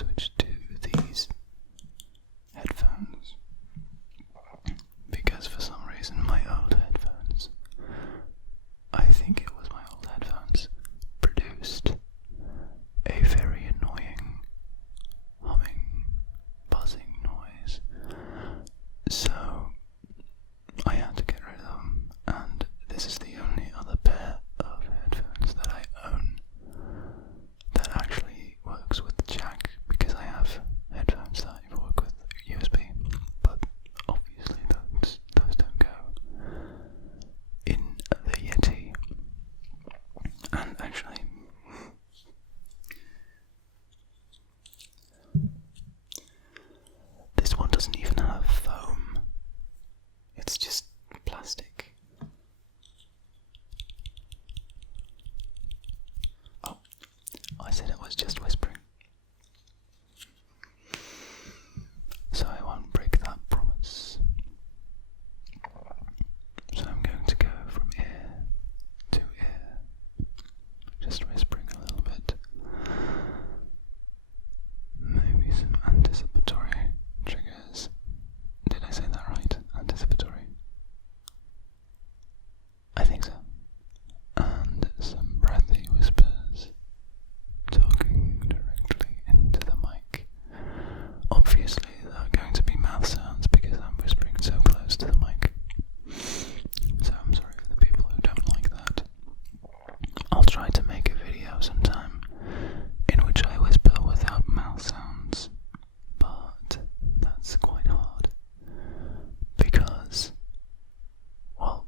switched to these headphones because for some reason my old headphones, I think it was my old headphones, produced a very annoying humming, buzzing noise. So I had to get rid of them, and this is the only other pair of headphones that I own that actually works with the jack, because I have headphones that work with USB, but obviously those don't go in the Yeti. And actually, this one doesn't even have foam, it's just plastic. Oh, I said it was just whispering, so I won't break that promise. So I'm going to go from ear to ear, just whispering a little bit. Maybe some anticipatory triggers. Did I say that right? Anticipatory? I think so. And some breathy whispers, talking directly into the mic. Obviously there are going to be mouth sounds because I'm whispering so close to the mic. So I'm sorry for the people who don't like that. I'll try to make a video sometime in which I whisper without mouth sounds, but that's quite hard because, well,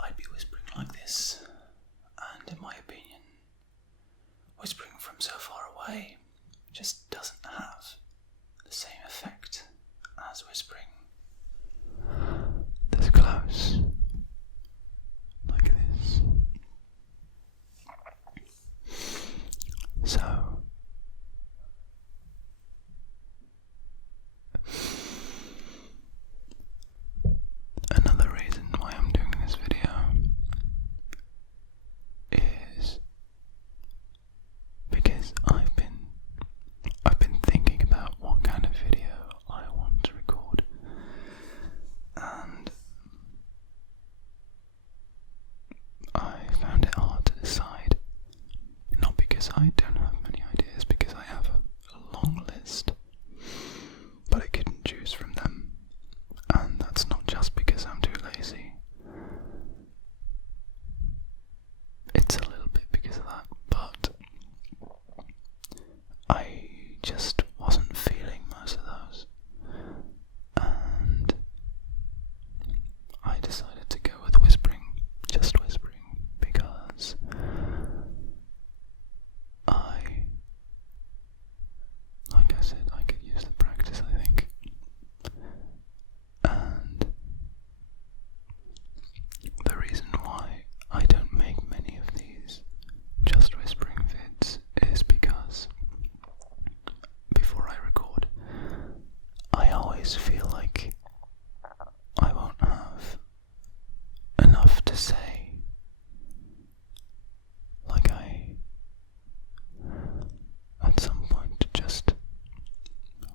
I'd be whispering like this, and in my opinion, whispering from so far away just doesn't have the same effect as whispering this close, like this. So, another reason why I'm doing this video is because I've been thinking about what kind of video I want to record, and I found it hard to decide. Not because I don't have many ideas, because I have a long list, but I couldn't choose from them, and that's not just because I'm too lazy. It's a little bit because of that, but I just wasn't feeling most of those, and I decided to go with whispering, just whispering, because like I said, I could use the practice, I think. And the reason why I don't make many of these just whispering vids is because before I record, I always feel like I won't have enough to say. Like I, at some point, just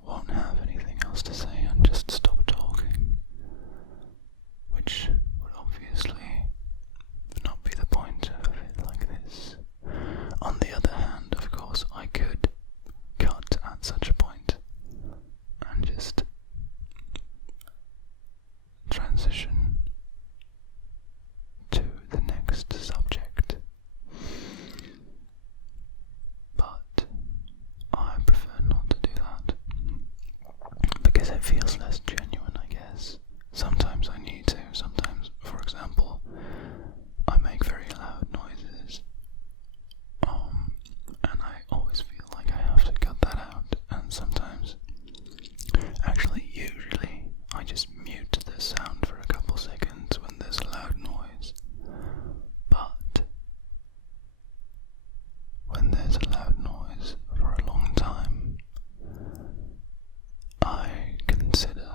won't have anything else to say and just stop talking, which would obviously not be the point of it like this. On the other hand, of course, I could cut at such a point and just transition to the next subject, but I prefer not to do that because it feels less genuine, I guess. Sometimes I need to. Sometimes, for example, I make very loud noises, and I always feel like I have to cut that out, and sometimes, actually usually, I just mute the sound for a couple seconds when there's a loud noise. But when there's a loud noise for a long time, I consider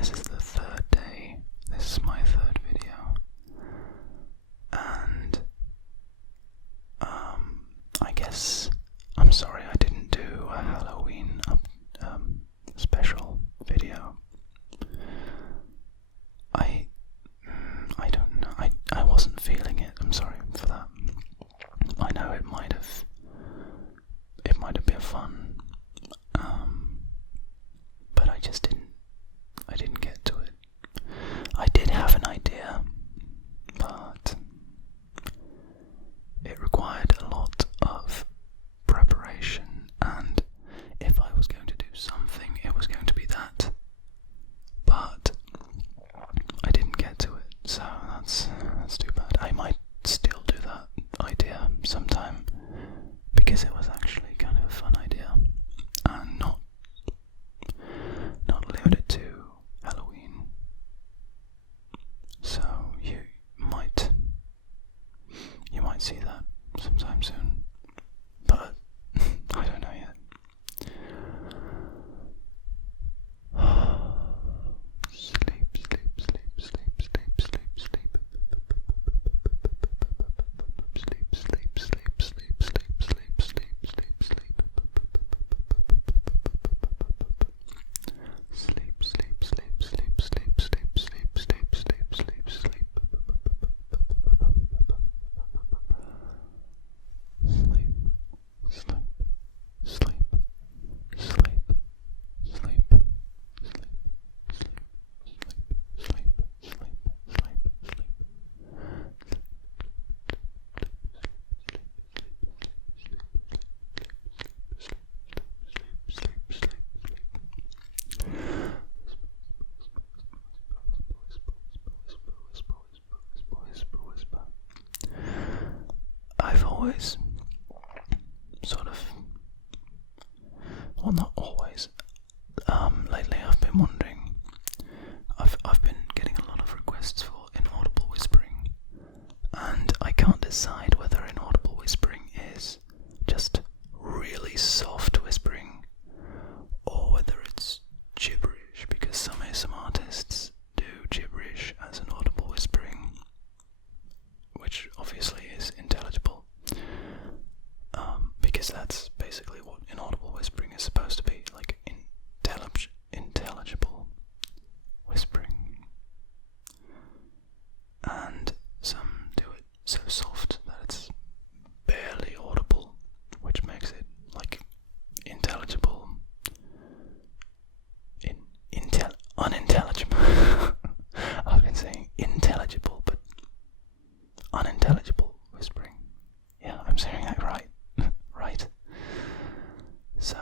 this is the third day. This is my third video. And I guess I'm sorry I didn't do a Halloween special video. I don't know. I wasn't feeling it. I'm sorry for that. I know it might have been fun, but I just didn't get to it. I did have an idea, but it required a lot of preparation, and if I was going to do something, it was going to be that. But I didn't get to it, so that's too bad. I might still do that idea sometime, because it was actually kind of a fun idea, and not limited to Halloween. So you might see that sometime soon, but I don't know yet. Sleep, sleep, sleep, sleep, sleep, sleep, sleep. Sleep, sleep, sleep, sleep, sleep, sleep, sleep, sleep, sleep. Sleep, sleep, sleep, sleep, sleep, sleep, sleep, sleep, sleep, sleep, sleep. Sleep, sleep, sleep, sleep, sleep, sleep, sleep, sleep, sleep. I've always sort of, well, not always. Lately I've been wondering. I've been getting a lot of requests for inaudible whispering, and I can't decide whether inaudible whispering is just really soft whispering, or whether it's gibberish, because some ASMR artists do gibberish as inaudible whispering, which obviously is intelligible, because that's basically what inaudible whispering is supposed to be, like intelligible whispering. And some do it so soft that it's barely audible, which makes it like unintelligible. I've been saying intelligible, but unintelligible whispering. Yeah, I'm saying that right. Right. So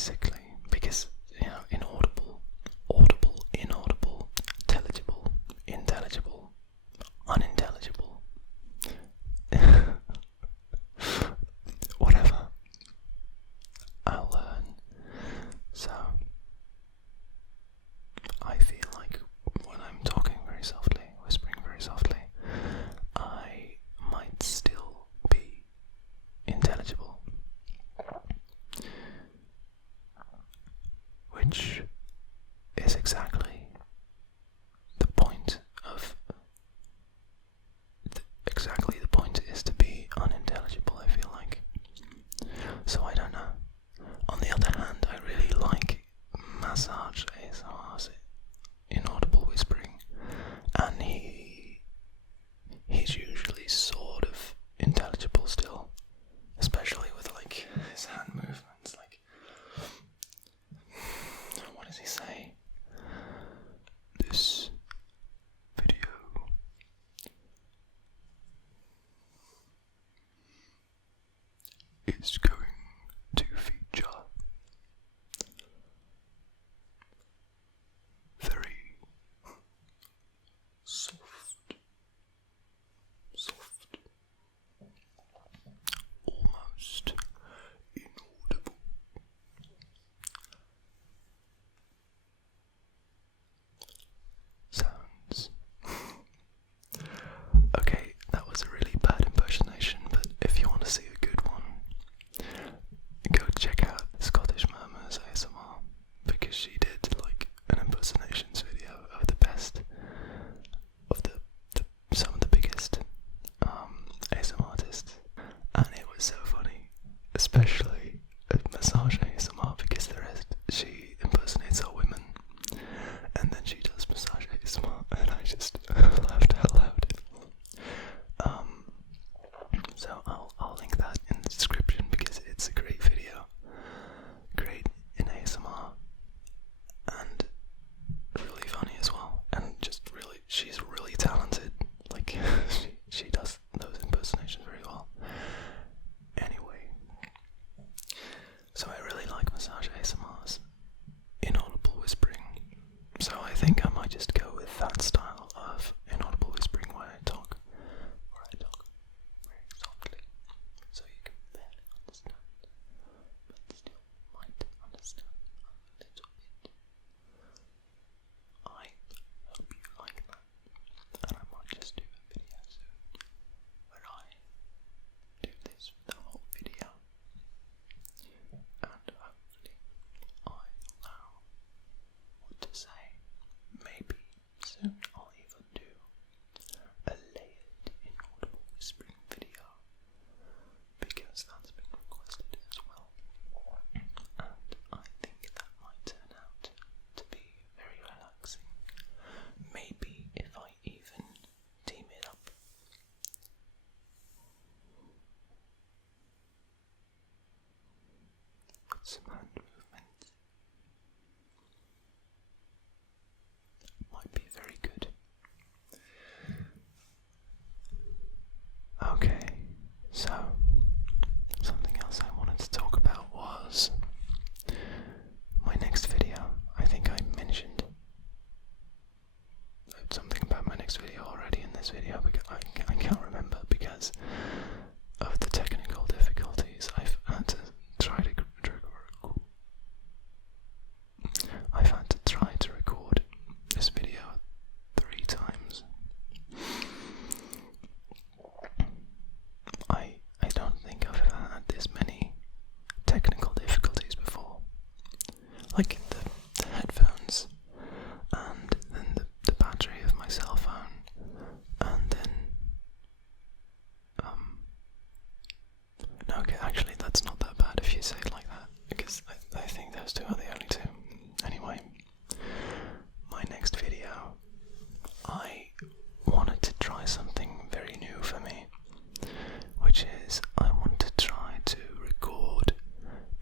basically, because, you know, inaudible, audible, inaudible, intelligible, intelligible, unintelligible, whatever, I'll learn. So I feel like when I'm talking very softly, whispering very softly, I might still be intelligible, which is exactly the point of exactly the point is to be unintelligible, I feel like. So I don't know. On the other hand, I really like massage ASMR's inaudible whispering, and he's usually sort of intelligible still, especially with like his hand movements. Like, what does he say? This video is going to feature very soft, almost inaudible sounds. Okay, that was a really bad impersonation, but if you want to see a good one, go check out Scottish Murmurs ASMR, because she did like an impersonations video of the best of some of the biggest ASMR artists, and it was so funny, especially at massage ASMR, because the rest she impersonates all women, and then she does massage ASMR, and I just laughed out loud. So I'll link that in the description, because it's a great video, great in ASMR, and really funny as well, and just really, she's really talented. Like, she does those impersonations very well. Anyway, so I really like massage ASMR's inaudible whispering, so I think I might just go with that style of inaudible whispering where I talk very softly, so you can barely understand, but still might understand a little bit. I hope you like that, and I might just do a video soon where I do this for the whole video, and hopefully I know what to say. Maybe soon I'll even do a layered inaudible whispering video, because that's been requested as well, and I think that might turn out to be very relaxing. Maybe if I even team it up with some hand movements, might be very good. Okay, so something else I wanted to talk about was my next video. I think I mentioned something about my next video already in this video, because I can't remember because of the technical difficulties. I've had to try to record this video 3 times. I don't think I've ever had this many technical difficulties before. Like the headphones, and then the battery of my cell phone, and then no, okay, actually that's not that bad if you say it like that, because I think those two are the only two. Anyway, my next video, I wanted to try something very new for me, which is I want to try to record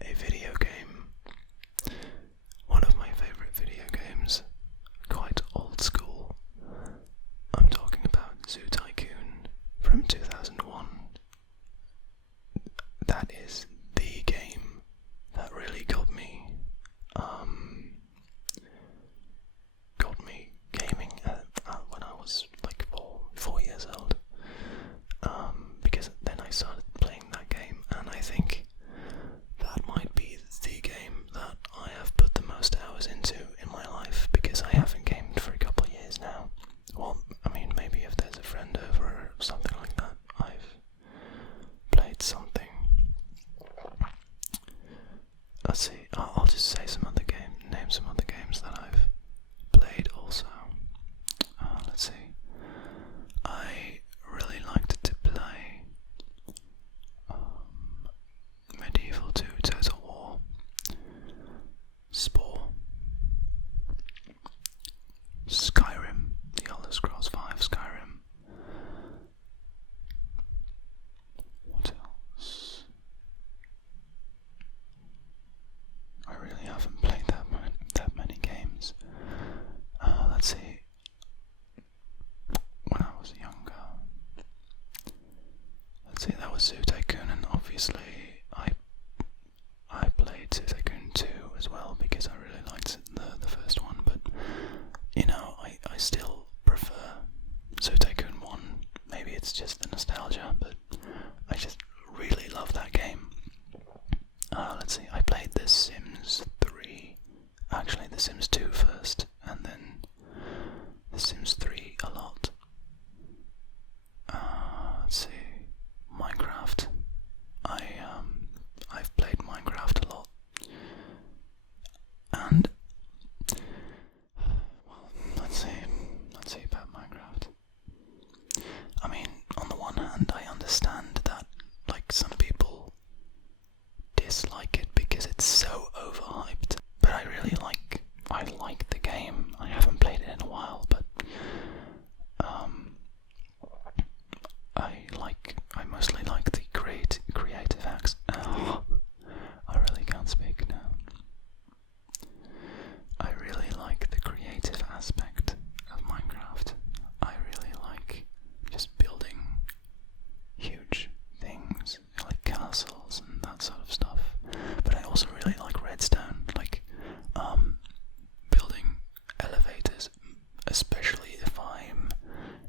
a video game just say some other name some other games that I've played also. Let's see. I really liked to play Medieval 2 Total War, Spore, Skyrim, The Elder Scrolls 5 Skyrim. What else? I really haven't played that many games. Let's see. When I was younger, let's see, that was Zoo Tycoon, and obviously I played Zoo Tycoon 2 as well because I really liked the first one, but you know, I still prefer Zoo Tycoon 1. Maybe it's just the nostalgia, but I just really love that game. Let's see, I played The Sims 3, actually The Sims 2 first, and then The Sims 3 a lot. Let's see, Minecraft. I've played Minecraft a lot, and well, let's see about Minecraft. I mean, on the one hand, I understand that like some people dislike it because it's so overhyped, but I like the game. I haven't played it in a while, but I mostly like the creative acts. I really can't speak now. I really like the creative aspect of Minecraft. I really like just building huge things, like castles and that sort of stuff. But I also really like redstone, like building elevators, especially if I'm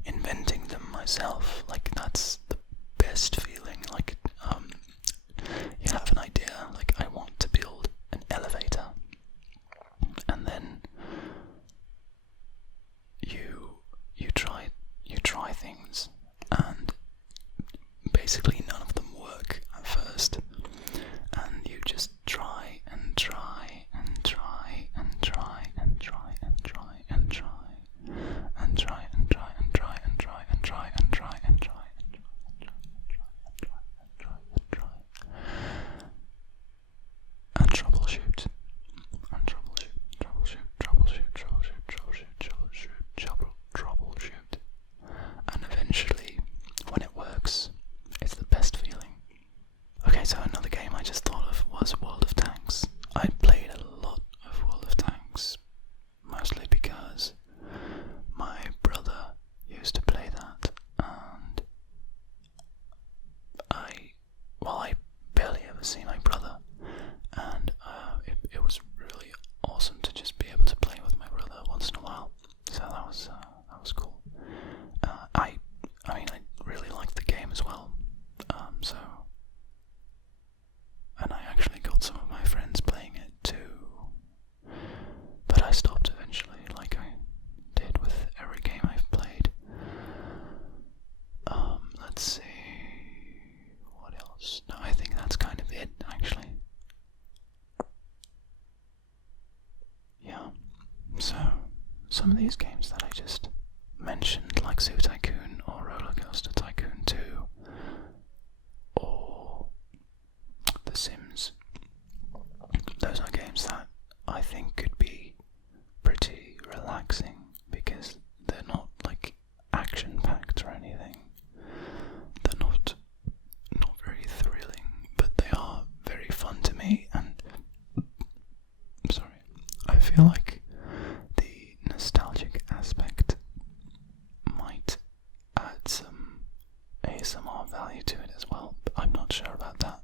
inventing them myself. Like that's the best feeling. Like you have an idea, like I want to build an elevator, and then you try things, and basically none of them work at first, and you just try and try and try and try and try and try and try and try and try and try and try and try and try and try and troubleshoot and troubleshoot, and eventually, when it works, it's the best feeling. Okay, so another game I just thought of was World of Tanks. I played a lot of World of Tanks, mostly because my brother used to play that, and I barely ever see my brother, and it was really awesome to just be able to play with my brother once in a while. So that was cool. I mean, I really liked the game as well. And I actually got some of my friends playing it too. But I stopped eventually, like I did with every game I've played. Let's see, what else? No, I think that's kind of it, actually. Yeah, so some of these games that I just mentioned, like Zoo Tycoon or Roller Coaster Tycoon 2, or The Sims, those are games that I think could be pretty relaxing because they're not like action-packed or anything. They're not very thrilling, but they are very fun to me, and I feel like the nostalgic aspect might add some ASMR value to it as well, but I'm not sure about that.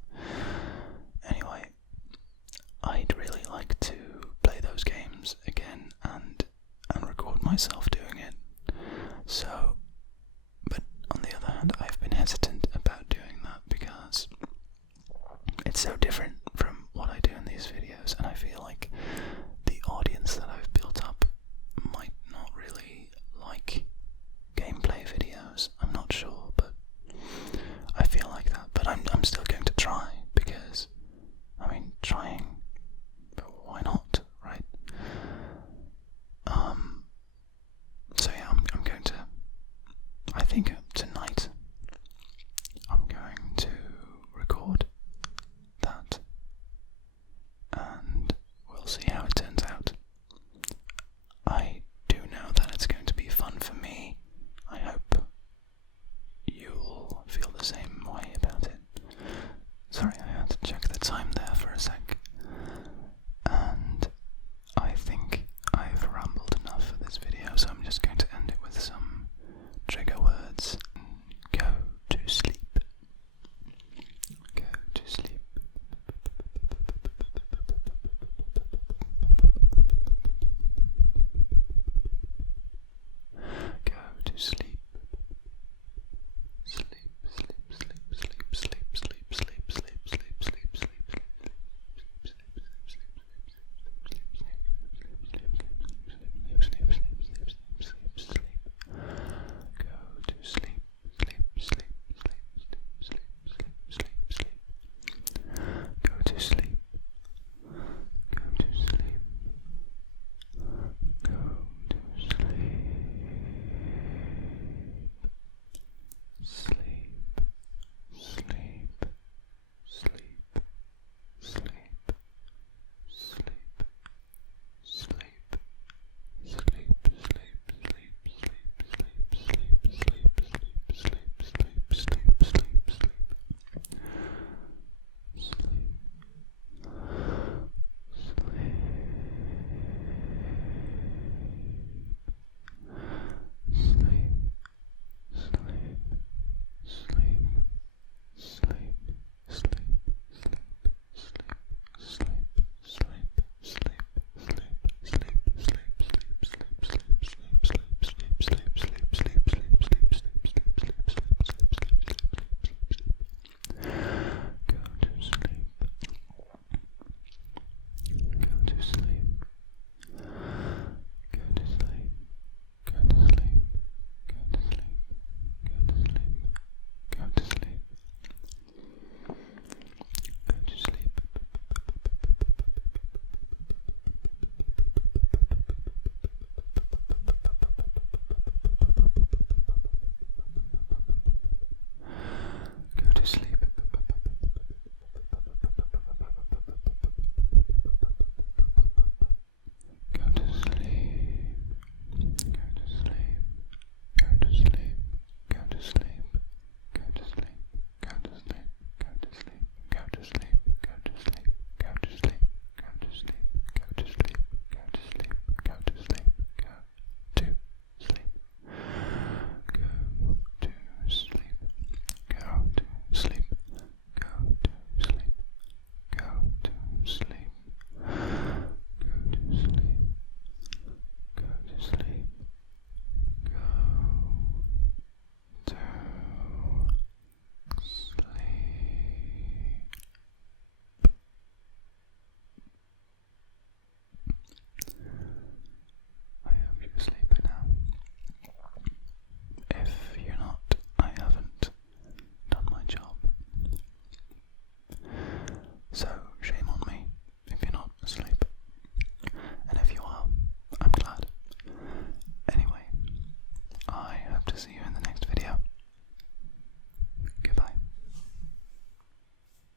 Anyway, I'd really like to play those games again and record myself doing it. So, but on the other hand, I've been hesitant about doing that because it's so different from what I do in these videos, and I feel like the audience that I've